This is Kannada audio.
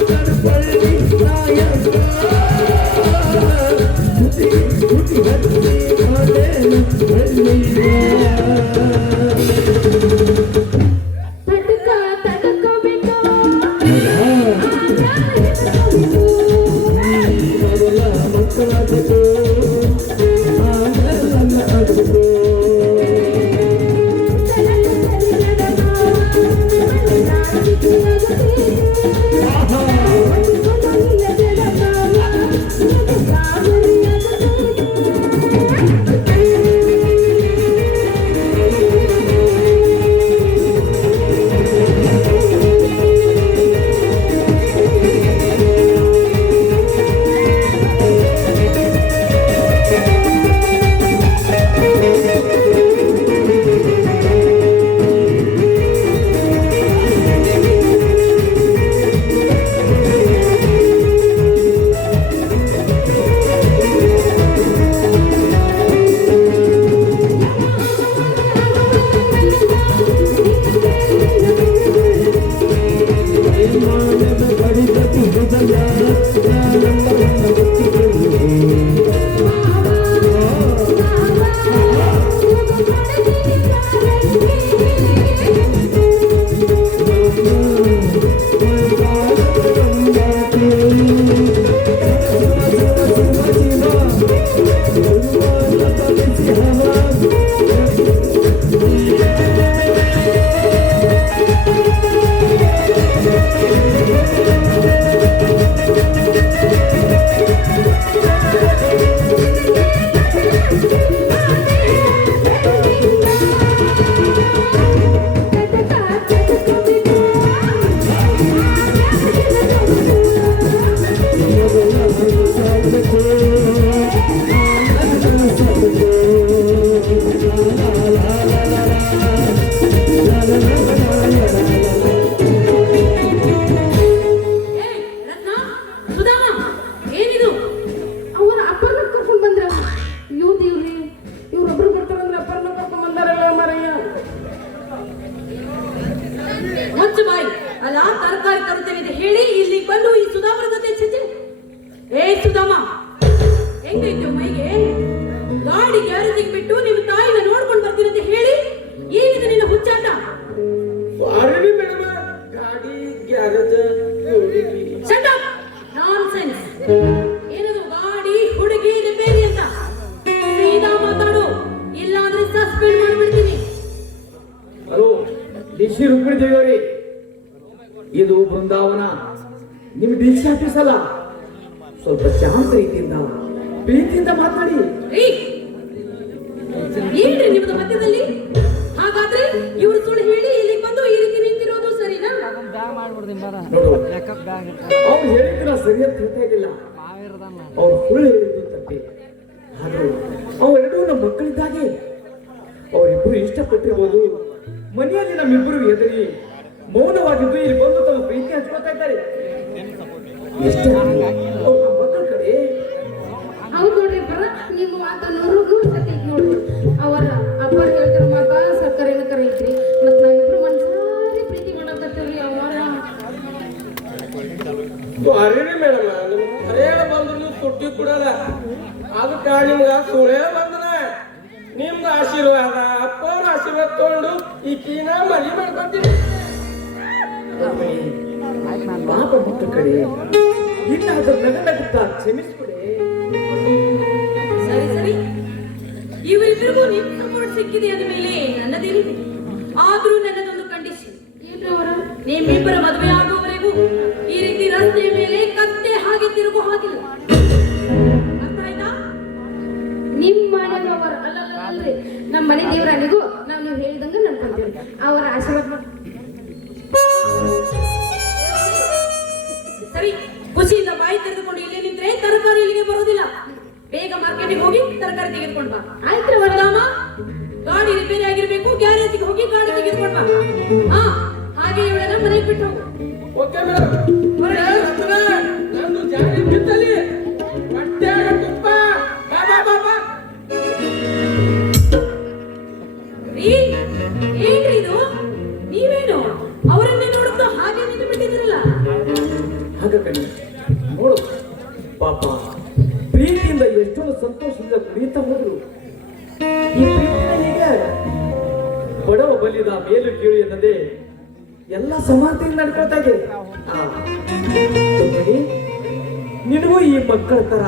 Wow. ಅಲ್ಲ ತರಕಾರಿ ತರುತ್ತೇನೆ ಅಂತ ಹೇಳಿ ಇಲ್ಲಿ ಬಂದು ಈ ಸುಧಾಮರ ಜೊತೆ ಚಿಚಿ ಏ ಸುಧಾಮ ಹೆಂಗೈತೆ ಮೈಗೆ ಗಾಡಿ ಗ್ಯಾರೇಜಿಗೆ ಬಿಟ್ಟು ನಿಮ್ಮ ತಾಯಿನ ನೋಡ್ಕೊಂಡು ಬರ್ತೀನಿ ಅಂತ ಹೇಳಿ ಏನಿದೆ ನಿನ್ನ ಹುಚ್ಚಾಟ? ಸಾರಿ ಮೇಡಮ್ ಗಾಡಿ ಗ್ಯಾರೇಜ್ ಶಟ್ ಅಪ್ ನಾನ್ಸೆನ್ಸ್ ಏನದು ಗಾಡಿ ಹುಡುಗಿ ರಿಪೇರಿ ಅಂತ. ಸೀದಾ ಮಾತಾಡು. ಇಲ್ಲಾಂದ್ರೆ ಸಸ್ಪೆಂಡ್ ಮಾಡ್ಬಿಡ್ತೀನಿ. ಹಲೋ ಡಿಶಿ ರುಕ್ಮಿಣಿ ದೇವರಿ. ಇದು ಬೃಂದಾವನ. ನಿಮ್ ಡಿಶಿ ಆಫೀಸ್ ಅಲ್ಲ? ಸ್ವಲ್ಪ ಶಾಂತ ರೀತಿಯಿಂದ ಪ್ರೀತಿಯಿಂದ ಮಾತಾಡಿ! ಏನ್ರಿ ನಿಮ್ದು ಮಧ್ಯದಲ್ಲಿ? ಹಾಗಾದ್ರೆ ಇವ್ರು ಸುಳ್ಳು ಹೇಳಿ ಇಲ್ಲಿ ಬಂದು ಈ ರೀತಿ ನಿಂತಿರೋದು ಸರಿನಾ? ಅವ್ರು ಹೇಳಿದ್ರ ಸರಿಯಾದ ತಿಳ್ತಾ ಅವ್ರು ಸುಳ್ಳು ಹೇಳಿದ್ರು ತಪ್ಪಿ. ಆದ್ರೂ ಅವೆರಡೂ ನಮ್ಮ ಮಕ್ಕಳಿದ್ದಾಗೆ. ಅವರಿಬ್ಬರು ಇಷ್ಟಪಟ್ಟಿರ್ಬೋದು. ಮನೆಯಲ್ಲಿ ನಮ್ಮಿಬ್ಬರು ಎದುರಿ ಮೌನವಾಗಿದ್ದು ಇಲ್ಲಿ ಬಂದು ತಮ್ಮ ಪ್ರೀತಿ ಹಂಚ್ಕೊತಾ ಇದ್ದಾರೆ. ಎಷ್ಟೇ ಮಕ್ಕಳ ಕಡೆ ಹೌದ್ ನೋಡ್ರಿ ಬರ ನಿಮ್ಮ ಮಾತ ನೂರು ನೂರು ಸತಿ ನೋಡ್ರಿ. ಅವರ ಅಪ್ಪ ಹೇಳ್ತಾರ ಮಾತ ಸರ್ಕಾರಿನ ಮತ್ತ ನಾವಿಬ್ರು ಮನ್ಸಾರಿ ಪ್ರೀತಿ ಮಾಡಕತ್ತೀವ್ರಿ ಅವರ. ಅರಿರಿ ಮೇಡಮ್ ನಿಮ್ ಕರೆಯಲ್ಲ ಬಂದ್ರು ತುಟ್ಟಿ ಕೊಡಲ್ಲ ನಿಮ್ಗ ಬಂದನ ನಿಮ್ದು ಆಶೀರ್ವಾದ ಅಪ್ಪವ್ರ ಆಶೀರ್ವಾದ ತಗೊಂಡು ಈ ಕೀನ ಮನೆ ಮಾಡ್ಕೊಂತೀನಿ ಪಾಪ ಬಿಟ್ಟು ಕಡೆ ಇನ್ನಾದ್ರೂ ನಗನಗುತ್ತಾ ಕ್ಷಮಿಸ್ಬಿಡೆ ಸರಿ ಸರಿ. ಇವರಿಬ್ಬರಿಗೂ ನಿಮ್ ಸಪೋರ್ಟ್ ಸಿಕ್ಕಿದೆ ಅದ ಮೇಲೆ ನನ್ನದೇನಿದೆ ಆದ್ರೂ ನನ್ನದೊಂದು ಕಂಡೀಷನ್ ನಿಮ್ಮಿಬ್ಬರ ಮದುವೆ ಆಗುವವರೆಗೂ ಈ ರೀತಿ ರಸ್ತೆಯ ಮೇಲೆ ಕತ್ತೆ ಹಾಗೆ ತಿರುಗು ಹಾಗಿಲ್ಲ. ಅರ್ಥ ಆಯ್ತಾ ನಿಮ್ ಮನೆಯವ್ರ ಅಲ್ಲ ಅಲ್ಲ, ನಮ್ಮ ಮನೆ ದೇವರನೆಗೂ ನಾವು ನೀವು ಹೇಳಿದಂಗ ನಡ್ಕೊಂತೀವಿ ಅವರ ಆಶೀರ್ವಾದ ಸರಿ ಖುಷಿಯಿಂದ ಬಾಯಿ ತೆರೆದುಕೊಂಡು ಇಲ್ಲಿ ನಿಂತ್ರೆ ತರಕಾರಿ ಇಲ್ಲಿಗೆ ಬರೋದಿಲ್ಲ ಬೇಗ ಮಾರ್ಕೆಟಿಗೆ ಹೋಗಿ ತರಕಾರಿ ತೆಗೆದುಕೊಂಡು ಬಾ. ಆಯ್ತು ವರದಾಮ? ಗಾಡಿ ರಿಪೇರಿ ಆಗಿರ್ಬೇಕು ಗ್ಯಾರೇಜಿಗೆ ಹೋಗಿ ಗಾಡಿ ತೆಗೆದುಕೊಂಡು ಬಾ. ಹಾ ಹಾಗೆ ಇವಳೆಲ್ಲ ಮನೆಗೆ ಬಿಟ್ಟು ಹೋಗು. ಓಕೆ ಮೇಡಮ್ ನಂದು ಜಾರಿ ಬಿತ್ತಲಿ. ಹೊಟ್ಟೆಯಾಗ ತುಪ್ಪ. ಬಾ ಬಾ ಬಾ ಬಾ. ರೀ ಏನ್ರಿ ಇದು? ನೀವೇನು? ಅವರನ್ನೇ ನೋಡು. ಪಾಪ. ಪ್ರೀತಿಯಿಂದ ಎಷ್ಟೊಂದು ಸಂತೋಷದಿಂದ ಕುಣಿಯುತ್ತಾ ಹೋದ್ರು. ಬಡವ ಬಲಿದ ಮೇಲು ಕೀಳು ಎನ್ನದೆ ಎಲ್ಲ ಸಮಾನತೆಯಿಂದ ನಡ್ಕೊಳ್ತಾ ಇದೆ. ನಿನಗೂ ಈ ಮಕ್ಕಳ ತರ.